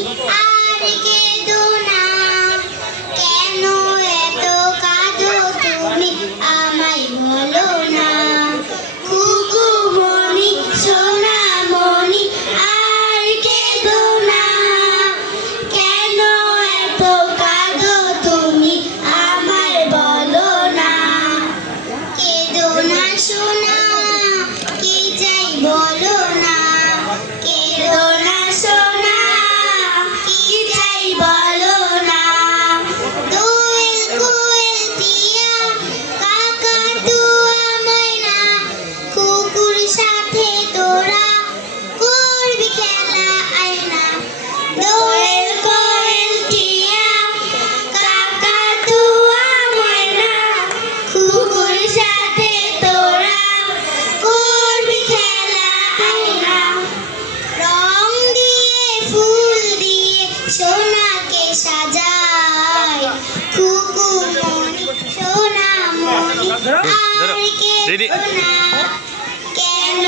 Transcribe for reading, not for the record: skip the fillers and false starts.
আর কেঁদো না, কেন এত কাঁদো তুমি আমায় বলো না। কুকু মনি সোনা মনি আর কেঁদো না, কেন এত কাঁদো তুমি আমায় বলো না। কেঁদো না সোনা, কি চাই বলো না। কেঁদো না সোনা, কি চাই বলো না। দোয়েল কোয়েল টিয়া কাকাতুয়া ময়না, কুকুর সাথে তোরা করবি খেলা আয়না। দোয়েল কোয়েল টিয়া কাকাতুয়া ময়না, কুকুর সাথে তোরা করবি খেলা আয়না। রং দিয়ে ফুল দিয়ে সোনাকে সাজায়, কুকু মনি সোনা মনি আর কেঁদো না, কেন